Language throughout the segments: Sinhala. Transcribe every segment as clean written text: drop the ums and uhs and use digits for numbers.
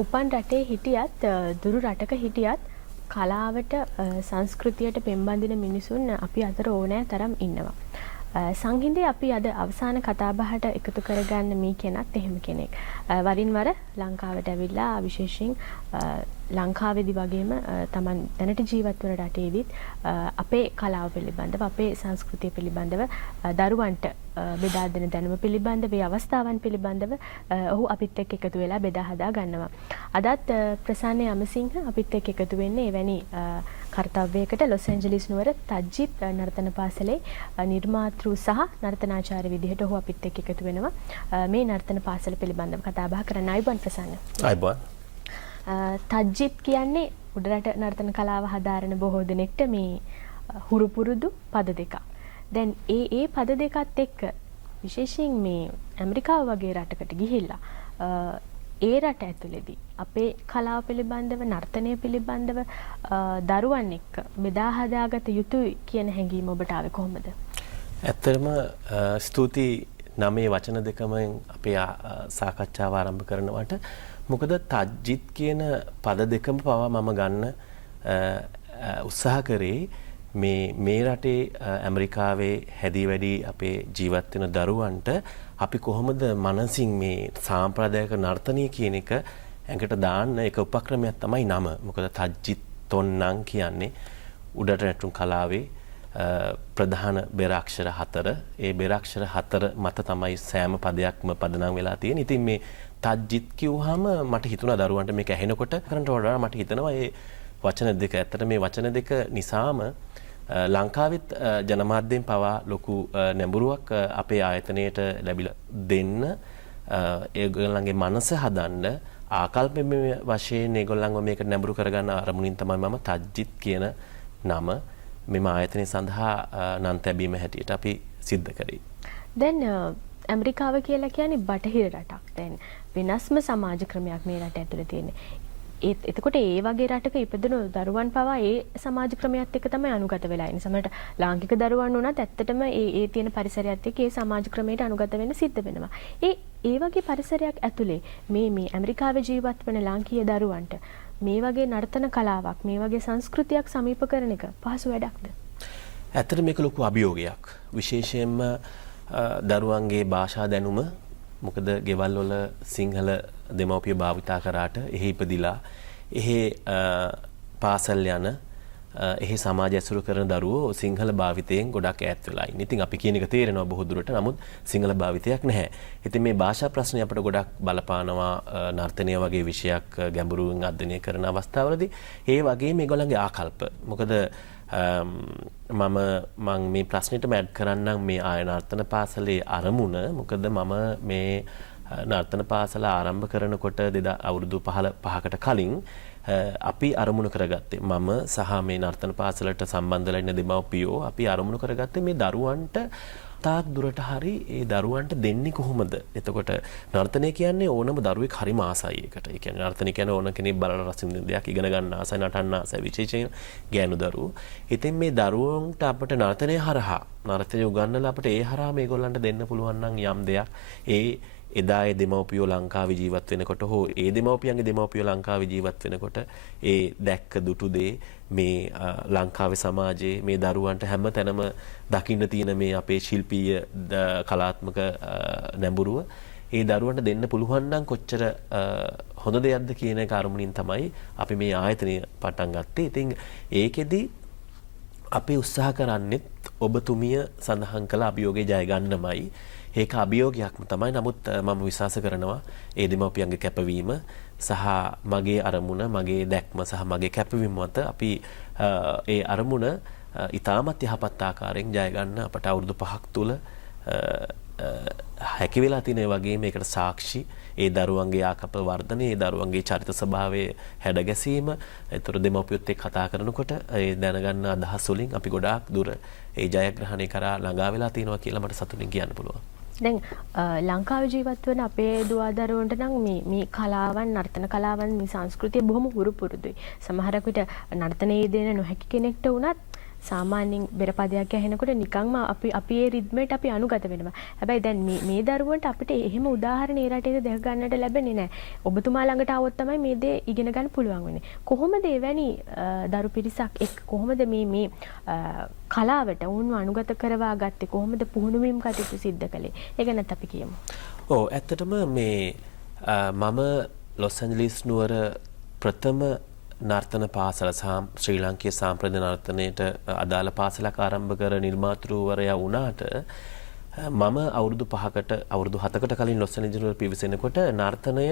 උපන් රටේ හිටියත් දුරු රටක හිටියත් කලාවට සංස්කෘතියට පෙම්බඳින මිනිසුන් අපි අතර ඕනෑ තරම් ඉන්නවා. සංහිඳේ අපි අද අවසාන කතාබහට එකතු කරගන්න මේ කෙනත් එහෙම කෙනෙක්. වරින් වර ලංකාවට ඇවිල්ලා විශේෂයෙන් ලංකාවේදී වගේම තමන් දැනට ජීවත් වන රටේදීත් අපේ කලාව පිළිබඳව අපේ සංස්කෘතිය පිළිබඳව දරුවන්ට බෙදා දෙන දැනුම පිළිබඳව මේ අවස්ථාවන් පිළිබඳව ඔහු අපිත් එක්ක එකතු වෙලා බෙදා හදා ගන්නවා. අදත් ප්‍රසන්න යමසිංහ අපිත් එක්ක එකතු වෙන්නේ එවැනි කර්තව්‍යයකට ලොස් ඇන්ජලිස් නුවර තජ්ජිත් නර්තන පාසලේ නිර්මාතෘ සහ නර්තනාචාර්ය විදිහට ඔහු අපිත් එක්ක එකතු වෙනවා. මේ නර්තන පාසල පිළිබඳව කතා බහ කරන්න. අයබන් ප්‍රසන්න. අයබන්. තජ්ජිත් කියන්නේ උඩරට නර්තන කලාව හදාරන බොහෝ දෙනෙක්ට මේ හුරු පුරුදු පද දෙකක්. දැන් ඒ පද දෙකත් එක්ක විශේෂයෙන් මේ ඇමරිකාව වගේ රටකට ගිහිල්ලා ඒ රට ඇතුළේදී අපේ කලාව පිළිබඳව නර්තනය පිළිබඳව දරුවන් එක්ක බෙදා හදාගත යුතුයි කියන හැඟීම ඔබට ආවේ කොහොමද? ඇත්තටම ස්තුතියි නමේ වචන දෙකම අපේ සාකච්ඡාව ආරම්භ කරනවට. මොකද තජ්ජිත් කියන පද දෙකම පවා මම ගන්න උත්සාහ කරේ මේ රටේ ඇමරිකාවේ හැදී වැඩි අපේ ජීවත් වෙන දරුවන්ට අපි කොහොමද මනසින් මේ සාම්ප්‍රදායික නර්තනය කියන එක ඇඟට දාන්න එක උපක්‍රමයක් තමයි නම. මොකද තජ්ජිත් තොන්නම් කියන්නේ උඩට නැටුම් කලාවේ ප්‍රධාන බෙර අක්ෂර 4. ඒ බෙර අක්ෂර 4 මත තමයි සෑම පදයක්ම පදනම් වෙලා තියෙන්නේ. ඉතින් මේ තජ්ජිත් කිව්වහම මට හිතුණා දරුවන්ට මේක ඇහෙනකොට කරන්ට වඩා මට හිතෙනවා මේ වචන දෙක ඇත්තට මේ වචන දෙක නිසාම ලංකාවෙත් ජනමාධ්‍යෙන් පවා ලොකු නැඹුරුවක් අපේ ආයතනයට ලැබිලා දෙන්න ඒගොල්ලන්ගේ මනස හදන්න ආකල්පමය වශයෙන් ඒගොල්ලන්ව මේකට නැඹුරු කරගන්න අරමුණින් තමයි මම තජ්ජිත් කියන නම මෙම ආයතනය සඳහා නම් තැබීම හැටියට අපි සිද්ධ කරේ. දැන් ඇමරිකාව කියලා කියන්නේ බටහිර රටක්. දැන් වෙනස්ම සමාජ ක්‍රමයක් මේ රට ඇතුලේ තියෙන්නේ. එතකොට ඒ වගේ රටක ඉපදුණු දරුවන් පවා ඒ සමාජ ක්‍රමයත් එක්ක තමයි අනුගත වෙලා ඉන්නේ. සමහරට ලාංකික දරුවන් වුණත් ඇත්තටම ඒ තියෙන පරිසරයත් එක්ක ඒ සමාජ ක්‍රමයට අනුගත වෙන්න සිද්ධ වෙනවා. ඒ වගේ පරිසරයක් ඇතුලේ මේ ඇමරිකාවේ ජීවත් වෙන ලාංකීය දරුවන්ට මේ වගේ නර්තන කලාවක් මේ වගේ සංස්කෘතියක් සමීප කරන එක පහසු වැඩක්ද? ඇත්තට මේක ලොකු අභියෝගයක්. විශේෂයෙන්ම දරුවන්ගේ භාෂා දැනුම මොකද ගෙවල් වල සිංහල දෙමව්පිය භාවිතා කරාට එහෙ ඉපදිලා එහෙ පාසල් යන එහෙ සමාජ ඇසුරු කරන දරුවෝ සිංහල භාවිතයෙන් ගොඩක් ඈත් වෙලා ඉන්නේ. ඉතින් අපි කියන එක තේරෙනවා බොහෝ දුරට. නමුත් සිංහල භාවිතයක් නැහැ. ඉතින් මේ භාෂා ප්‍රශ්නේ අපිට ගොඩක් බලපානවා නර්තනය වගේ විෂයක් ගැඹුරින් අධ්‍යයනය කරන අවස්ථාවලදී. ඒ වගේ මේගොල්ලන්ගේ ආකල්ප. මොකද මම මේ ප්‍රශ්නෙටම ඇඩ් කරන්නම් මේ ආය නර්තන පාසලේ අරමුණ. මොකද මම මේ නර්තන පාසල ආරම්භ කරනකොට අවුරුදු 5කට කලින් අපි අරමුණු කරගත්තේ මම සහ මේ නර්තන පාසලට සම්බන්ධ වෙලා ඉන්න දෙමව්පියෝ අපි අරමුණු කරගත්තේ මේ දරුවන්ට තාක් දුරට හරි ඒ දරුවන්ට දෙන්නේ කොහොමද? එතකොට නර්තනය කියන්නේ ඕනම දරුවෙක් හරිම ආසයි එකට. ඒ කියන්නේ නර්තනය කියන්නේ ඕන කෙනෙක් බලන රස විඳින දෙයක් ඉගෙන ගන්න ආසයි නටන්න ආසයි විශේෂයෙන් ගෑනු දරුවෝ. ඉතින් මේ දරුවන්ට අපිට නර්තනය හරහා නර්තනය උගන්වලා අපිට ඒ හරහා මේගොල්ලන්ට දෙන්න පුළුවන් නම් යම් දෙයක් එදා ඒ දෙමව්පියෝ ලංකාවේ ජීවත් වෙනකොට හෝ ඒ දෙමව්පියන්ගේ දෙමව්පියෝ ලංකාවේ ජීවත් වෙනකොට ඒ දැක්ක දුටු දේ මේ ලංකාවේ සමාජයේ මේ දරුවන්ට හැම තැනම දකින්න තියෙන මේ අපේ ශිල්පීය කලාත්මක නැඹුරුව ඒ දරුවන්ට දෙන්න පුළුවන් නම් කොච්චර හොඳ දෙයක්ද කියන එක අරමුණින් තමයි අපි මේ ආයතනය පටන් ගත්තේ. ඉතින් ඒකෙදි අපි උත්සාහ කරන්නේ ඔබතුමිය සඳහන් කළ අභියෝගය ජය ගන්නමයි. ඒක අභියෝගයක්ම තමයි. නමුත් මම විශ්වාස කරනවා ඒ දෙමව්පියන්ගේ කැපවීම සහ මගේ අරමුණ මගේ දැක්ම සහ මගේ කැපවීම මත අපි ඒ අරමුණ ඉතාමත් යහපත් ආකාරයෙන් ජය ගන්න අපට අවුරුදු 5ක් තුල හැකි වෙලා තියෙන වගේ මේකට සාක්ෂි ඒ දරුවන්ගේ ආකල්ප වර්ධනය ඒ දරුවන්ගේ චරිත ස්වභාවය හැඩගැසීම ඒතර දෙමව්පියොත් එක්ක කතා කරනකොට ඒ දැනගන්න අදහස් වලින් අපි ගොඩාක් දුර ඒ ජයග්‍රහණය කරා ළඟා වෙලා තියෙනවා කියලා මට සතුටින් කියන්න පුළුවන්. දැන් ලංකාවේ ජීවත් වෙන අපේ දුවදරුවන්ට නම් මේ කලාවන් නර්තන කලාවන් මේ සංස්කෘතිය බොහොම හුරු පුරුදුයි. සමහරක් විට නර්තනයේ දෙන නොහැකි කෙනෙක්ට වුණත් සාමාන්‍යයෙන් බෙරපදයක් ඇහෙනකොට නිකන්ම අපි ඒ රිද්මයට අපි අනුගත වෙනවා. හැබැයි දැන් මේ දරුවන්ට අපිට එහෙම උදාහරණ ඒ රටේ දැක ගන්නට ලැබෙන්නේ නැහැ. ඔබතුමා ළඟට આવොත් තමයි මේ දේ ඉගෙන ගන්න පුළුවන් වෙන්නේ. කොහොමද එවැනි දරු පිරිසක් එක්ක කොහොමද මේ කලාවට වුණු අනුගත කරවා ගත්තේ? කොහොමද පුහුණු වීම කටයුතු සිද්ධ කළේ? ඒක නැත් අපි කියමු. ඔව් ඇත්තටම මේ මම ලොස් ඇන්ජලිස් නුවර ප්‍රථම නර්තන පාසල ශ්‍රී ලංකීය සාම්ප්‍රදායික නර්තනයට අදාළ පාසලක් ආරම්භ කර නිර්මාතෘවරයා වුණාට මම අවුරුදු 5කට අවුරුදු 7කට කලින් ලොස් ඇන්ජලිස් නුවර පිවිසෙනකොට නර්තනය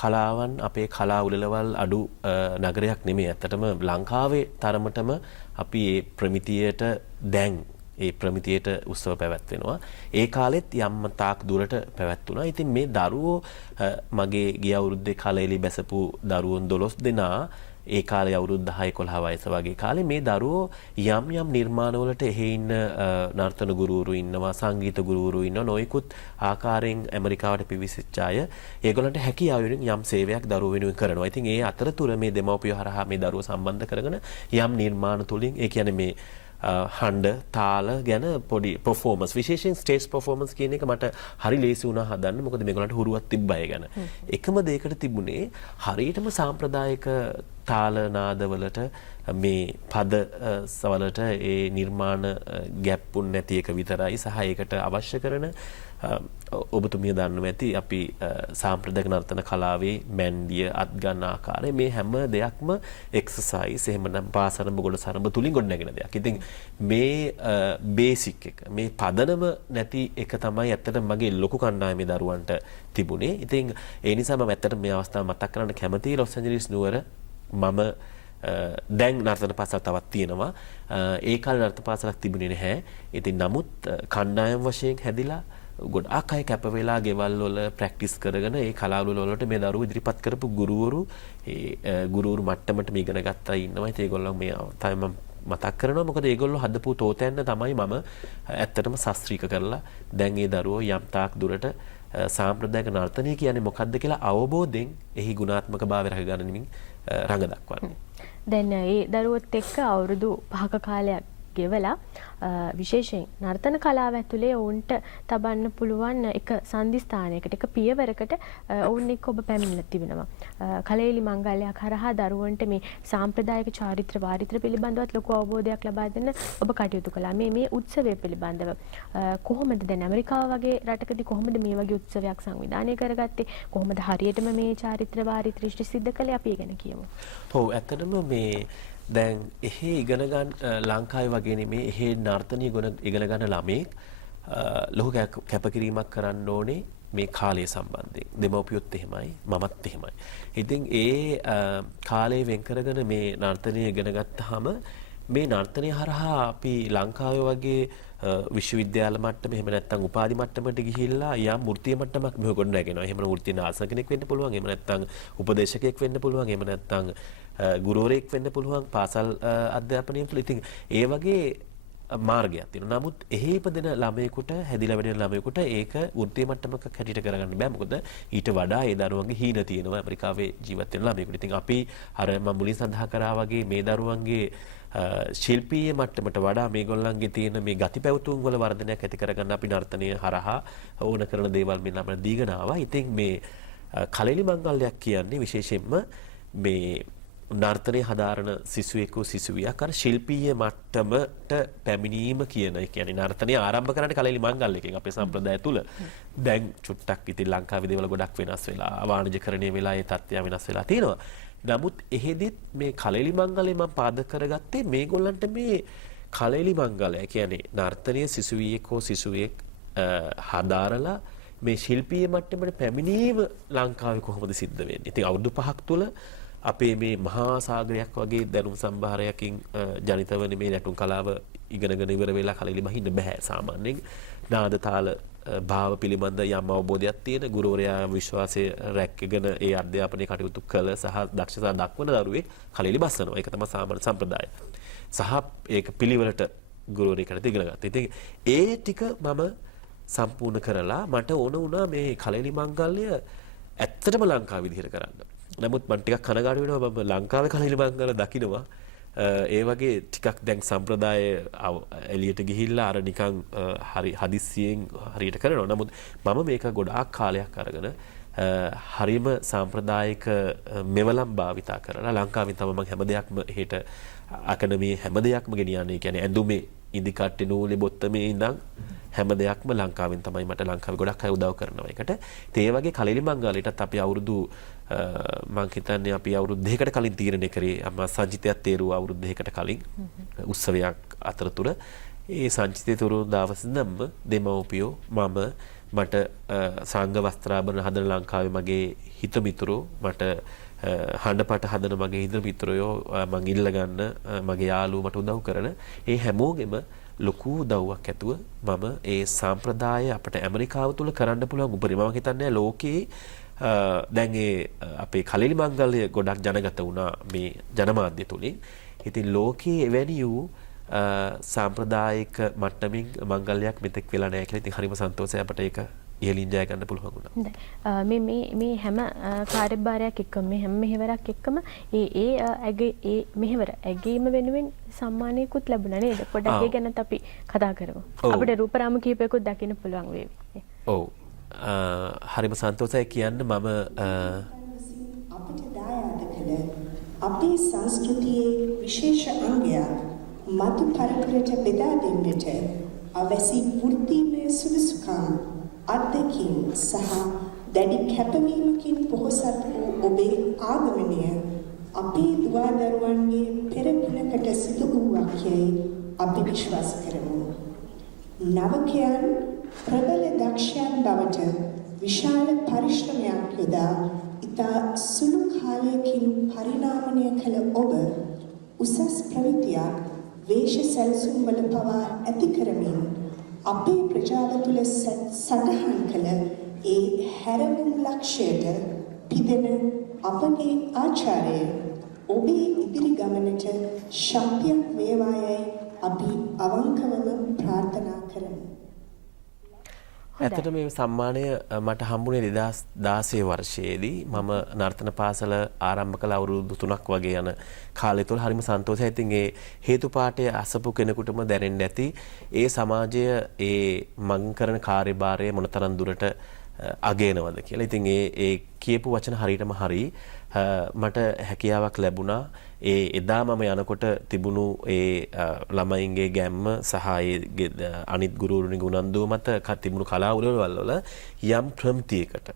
කලාවන් අපේ කලා උළෙලවල් අඩු නගරයක් නෙමෙයි. ඇත්තටම ලංකාවේ තරමටම අපි මේ ප්‍රමිතියට දැන් ඒ ප්‍රමිතියට උත්සව පැවැත්වෙනවා. ඒ කාලෙත් යම් තාක් දුරට පැවැත්වුණා. ඉතින් මේ දරුවෝ මගේ ගිය අවුරුද්දේ කලෙලි බැසපු දරුවෝන් 12 දෙනා ඒ කාලේ අවුරුදු 10 11 වයස වගේ කාලේ මේ දරුවෝ යම් නිර්මාණවලට එහි ඉන්න නර්තන ගුරුවරු ඉන්නවා, සංගීත ගුරුවරු ඉන්නවා, නොයෙකුත් ආකාරයෙන් ඇමරිකාවට පිවිසිච්ච අය. ඒගොල්ලන්ට හැකියාව වෙනුවෙන් යම් සේවයක් දරුවෝ වෙනුවෙන් කරනවා. ඉතින් ඒ අතරතුර මේ දෙමව්පියෝ හරහා මේ දරුවෝ සම්බන්ධ කරගෙන යම් නිර්මාණ තුලින් ඒ කියන්නේ මේ හඬ තාල ගැන පොඩි performance විශේෂයෙන් stage performance කියන එක මට හරි ලේසි වුණා හදන්න. මොකද මේගොල්ලන්ට හුරුවක් තිබ්බය ගැන. එකම දෙයකට තිබුණේ හරියටම සාම්ප්‍රදායික තාල නාදවලට මේ පද සවලට ඒ නිර්මාණ ගැප්පුන් නැති එක විතරයි සහ ඒකට අවශ්‍ය කරන ඔබතුමිය දන්නවා ඇති අපි සාම්ප්‍රදායික නර්තන කලාවේ මැන්ඩිය අත් ගන්න ආකාරය මේ හැම දෙයක්ම එක්සර්සයිස් එහෙමනම් පාසරඹ ගොඩ සරඹ තුලින් ගොඩ නැගෙන දෙයක්. ඉතින් මේ බේසික් එක මේ පදනම නැති එක තමයි ඇත්තටම මගේ ලොකු කණ්ඩායමේ දරුවන්ට තිබුණේ. ඉතින් ඒ නිසා මම ඇත්තටම මේ අවස්ථාව මතක් කරන්න කැමතියි. ලොස් ඇන්ජලිස් නුවර මම දැන් නර්තන පාසල් තවත් තියෙනවා. ඒ කාලේ නර්තන පාසලක් තිබුණේ නැහැ. ඉතින් නමුත් කණ්ඩායම් වශයෙන් හැදිලා ගොඩාක් අය කැප වෙලා ගෙවල් වල ප්‍රැක්ටිස් කරගෙන ඒ කලාවල වලට මේ දරුවෝ ඉදිරිපත් කරපු ගුරුවරු ගුරුවරු මට්ටමට ඉගෙන ගත්තා ඉන්නවා. ඒත් ඒගොල්ලෝ මේ තමයි මම මතක් කරනවා. මොකද ඒගොල්ලෝ හදපු තෝතැන්න තමයි මම ඇත්තටම ශාස්ත්‍රීය කරලා දැන් ඒ දරුවෝ යම් තාක් දුරට සාම්ප්‍රදායික නර්තනය කියන්නේ මොකක්ද කියලා අවබෝධයෙන් එහි ගුණාත්මක භාවය රැක ගන්නමින් රඟ දක්වන්නේ. දැන් ඒ දරුවොත් එක්ක අවුරුදු 5ක කාලයක් ගෙවලා විශේෂයෙන් නර්තන කලාව ඇතුලේ ඔවුන්ට තබන්න පුළුවන් එක සංදිස්ථානයකට එක පියවරකට ඔවුන් එක්ක ඔබ පැමිණලා තිබෙනවා. කලෙලි මංගල්‍යයක් හරහා දරුවන්ට මේ සාම්ප්‍රදායික චාරිත්‍ර වාරිත්‍ර පිළිබඳවත් ලොකු අවබෝධයක් ලබා දෙන්න ඔබ කටයුතු කළා. මේ උත්සවය පිළිබඳව කොහොමද දැන් ඇමරිකාව වගේ රටකදී කොහොමද මේ වගේ උත්සවයක් සංවිධානය කරගත්තේ? කොහොමද හරියටම මේ චාරිත්‍ර වාරිත්‍ර ඉෂ්ට සිද්ධ කළේ? අපි ගැන කියමු. ඔව් ඇත්තටම මේ දැන් එහෙ ඉගෙන ගන්න ලංකාවේ වගේ නෙමේ එහෙ නර්තනීය ගුණ ඉගෙන ගන්න ළමෙක් ලොකු කැපකිරීමක් කරන්න ඕනේ මේ කාලය සම්බන්ධයෙන්. දෙමව්පියොත් එහෙමයි මමත් එහෙමයි. ඉතින් ඒ කාලය වෙන් කරගෙන මේ නර්තනය ඉගෙන ගත්තාම මේ නර්තනය හරහා අපි ලංකාවේ වගේ විශ්වවිද්‍යාල මට්ටම එහෙම නැත්නම් උපාධි මට්ටමට ගිහිල්ලා යම් වෘත්තීය මට්ටමක් මෙහෙ ගොඩ නැගෙනවා. එහෙම වෘත්තීය නාසක කෙනෙක් වෙන්න පුළුවන්. එහෙම නැත්නම් උපදේශකයෙක් වෙන්න පුළුවන්. එහෙම නැත්නම් ගුරුවරයෙක් වෙන්න පුළුවන් පාසල් අධ්‍යාපනය තුළ. ඉතින් ඒ වගේ මාර්ගයක් තියෙනවා. නමුත් එහි ඉපදෙන ළමයෙකුට හැදිලා වැඩෙන ළමයෙකුට ඒක වෘත්තීය මට්ටමක හැටියට කරගන්න බෑ. මොකද ඊට වඩා ඒ දරුවන්ගේ හීන තියෙනවා ඇමරිකාවේ ජීවත් වෙන ළමයෙකුට. ඉතින් අපි අර මම මුලින් සඳහන් කරා වගේ මේ දරුවන්ගේ ශිල්පීය මට්ටමට වඩා මේගොල්ලන්ගේ තියෙන මේ ගති පැවතුම් වල වර්ධනයක් ඇති කරගන්න අපි නර්තනය හරහා ඕන කරන දේවල් මේ ළමන දීගෙන ආවා. ඉතින් මේ කලෙලි මංගල්‍යයක් කියන්නේ විශේෂයෙන්ම මේ නර්තනයේ හදාරන සිසුවෙකු සිසුවියක් අර ශිල්පීය මට්ටමට පැමිණීම කියන ඒ කියන්නේ නර්තනය ආරම්භ කරන්නේ කලෙලි මංගල්‍යයෙන් අපේ සම්ප්‍රදාය තුල. දැන් චුට්ටක් ඉතින් ලංකාවේ දේවල් ගොඩක් වෙනස් වෙලා වාණිජකරණය වෙලා ඒ තත්ත්වය වෙනස් වෙලා තියෙනවා. නමුත් එහෙදිත් මේ කලෙලි මංගලය මම පාදක කරගත්තේ මේගොල්ලන්ට මේ කලෙලි මංගලය කියන්නේ නර්තනයේ සිසුවියෙක් හෝ සිසුවෙක් හදාරලා මේ ශිල්පීය මට්ටමට පැමිණීම ලංකාවේ කොහොමද සිද්ධ වෙන්නේ? ඉතින් අවුරුදු 5ක් තුල අපේ මේ මහා සාගරයක් වගේ දැනුම් සම්භාරයකින් ජනිත වෙන මේ නැටුම් කලාව ඉගෙනගෙන ඉවර වෙලා කලෙලි බහින්න බෑ. සාමාන්‍යයෙන් නාද තාල භාව පිළිබඳ යම් අවබෝධයක් තියෙන ගුරුවරයා විශ්වාසය රැකගෙන ඒ අධ්‍යාපනයේ කටයුතු කළ සහ දක්ෂතා දක්වන දරුවෙක් කලෙලි බස්සනවා. ඒක තමයි සාමාන්‍ය සම්ප්‍රදාය. සහ ඒක පිළිවෙලට ගුරුවරයෙකුට ඉගෙන ගත්තා. ඉතින් ඒ ටික මම සම්පූර්ණ කරලා මට ඕන වුණා මේ කලෙලි මංගල්‍ය ඇත්තටම ලංකාව විදිහට කරන්න. නමුත් මම ටිකක් කනගාටු වෙනවා මම ලංකාවේ කලෙලි මංගල්‍ය දකින්නවා. ඒ වගේ ටිකක් දැන් සම්ප්‍රදාය එළියට ගිහිල්ලා අර නිකන් හරි හදිස්සියෙන් හරියට කරනවා. නමුත් මම මේක ගොඩාක් කාලයක් අරගෙන හරිම සාම්ප්‍රදායික මෙවලම් භාවිතා කරලා ලංකාවෙන් තමයි මම හැම දෙයක්ම එහෙට අකඩමි හැම දෙයක්ම ගෙනියන්නේ. කියන්නේ ඇඳුමේ ඉදි කට්ටි නූලේ බොත්තමේ ඉඳන් හැම දෙයක්ම ලංකාවෙන් තමයි මට ලංකාවේ ගොඩක් අය උදව් කරනවා ඒකට. ඒ වගේ කලිලි මංගලයටත් අපි අවුරුදු මම හිතන්නේ අපි අවුරුදු 2කට කලින් තීරණය කරේ අම්මා සංචිතයක් තේරුවා අවුරුදු 2කට කලින් උත්සවයක් අතරතුර ඒ සංචිතය තෝරු දවසෙන්ම දෙමව්පියෝ මම මට සංඝ වස්ත්‍රාභරණ හදන ලංකාවේ මගේ හිත මිතුරෝ මට හඬපට හදන මගේ හිත මිතුරයෝ මං ඉල්ල ගන්න මගේ යාළුවෝ මට උදව් කරන ඒ හැමෝගෙම ලොකු උදව්වක් ඇතුව මම ඒ සම්ප්‍රදාය අපිට ඇමරිකාව තුල කරන්න පුළුවන් උපරිම මම හිතන්නේ ලෝකේ දැන් ඒ අපේ කලිලි මංගල්‍ය ගොඩක් ජනගත වුණා මේ ජනමාධ්‍ය තුලින්. ඉතින් ලෝකයේ එවැනි වූ සාම්ප්‍රදායික මට්ටමින් මංගල්‍යයක් මෙතෙක් වෙලා නැහැ කියලා ඉතින් හරිම සන්තෝෂයි අපිට ඒක ඉහළින් ජය ගන්න පුළුවන් වුණා. හොඳයි. මේ හැම කාර්යභාරයක් එක්කම මේ හැම මෙහෙවරක් එක්කම ඒ මෙහෙවර ඇගීම වෙනුවෙන් සම්මානයකුත් ලැබුණා නේද? පොඩ්ඩක් ඒ ගැනත් අපි කතා කරමු. අපිට රූපරාම කීපයකුත් දකින්න පුළුවන් වේවි. ඔව්. හරිම සන්තෝෂයි කියන්න මම අපිට දායාද කළ අපේ සංස්කෘතියේ විශේෂ අංගයක් මතු පරපුරට බෙදා දෙන්නට අවැසි වෘත්තීමය සුදුසුකම් අත්දැකීම් සහ දැඩි කැපවීමකින් පොහොසත් වූ ඔබේ ආගමනය අපේ දුවදරුවන්ගේ පෙරපිනකට සිදු වූවක් යැයි අපි විශ්වාස කරමු. නවකයන් ප්‍රබල දක්ෂයන් බවට විශාල පරිශ්‍රමයක් යොදා ඉතා සුළු කාලයකින් පරිණාමණය කළ ඔබ උසස් ප්‍රවෘත්තියක් වේශ සැලසුම් වල පවා ඇති කරමින් අපේ ප්‍රජාව තුළ සටහන් කළ ඒ හැරවුම් ලක්ෂයට පිදෙන අපගේ ආචාර්ය ඔබේ ඉදිරි ගමනට ශක්තියක් වේවායයි අපි අවංකවම ප්‍රාර්ථනා කරමු. ඇත්තට මේ සම්මානය මට හම්බුනේ 2016 වර්ෂයේදී මම නර්තන පාසල ආරම්භ කළ අවුරුදු 3ක් වගේ යන කාලය තුළ හරිම සන්තෝෂයි. ඉතින් ඒ හේතුපාඨය අසපු කෙනෙකුටම දැනෙන්න ඇති ඒ සමාජය ඒ මං කරන කාර්යභාරය මොනතරම් දුරට අගයනවද කියලා. ඉතින් ඒ කියපු වචන හරියටම හරි මට හැකියාවක් ලැබුණා. එදා මම යනකොට තිබුණු ඒ ළමයින්ගේ ගැම්ම සහ ඒ අනිත් ගුරුවරුන්ගේ උනන්දුව මත තිබුණු කලා උළෙලවල් වල යම් ප්‍රමිතියකට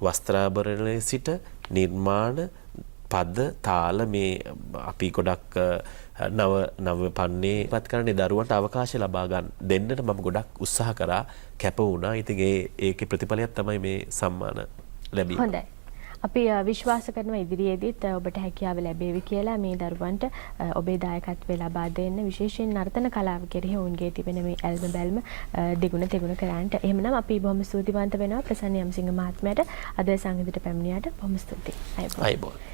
වස්ත්‍රාභරණයේ සිට නිර්මාණ පද තාල මේ අපි ගොඩක් නව පන්නේ පත් කරන්නේ දරුවන්ට අවකාශය ලබා ගන්න දෙන්නට මම ගොඩක් උත්සාහ කරා කැප වුණා. ඉතින් ඒකේ ප්‍රතිඵලයක් තමයි මේ සම්මාන ලැබීම. හොඳයි. අපි විශ්වාස කරනවා ඉදිරියේදීත් ඔබට හැකියාව ලැබේවි කියලා මේ දරුවන්ට ඔබේ දායකත්වය ලබා දෙන්න විශේෂයෙන් නර්තන කලාව කෙරෙහි ඔවුන්ගේ තිබෙන මේ ඇල්ම බැල්ම දෙගුණ තෙගුණ කරන්නට. එහෙමනම් අපි බොහොම ස්තුතිවන්ත වෙනවා ප්‍රසන්න යම්සිංහ මහත්මයාට අද සංගීතයට පැමිණියාට බොහොම ස්තුතියි. අයබෝන්.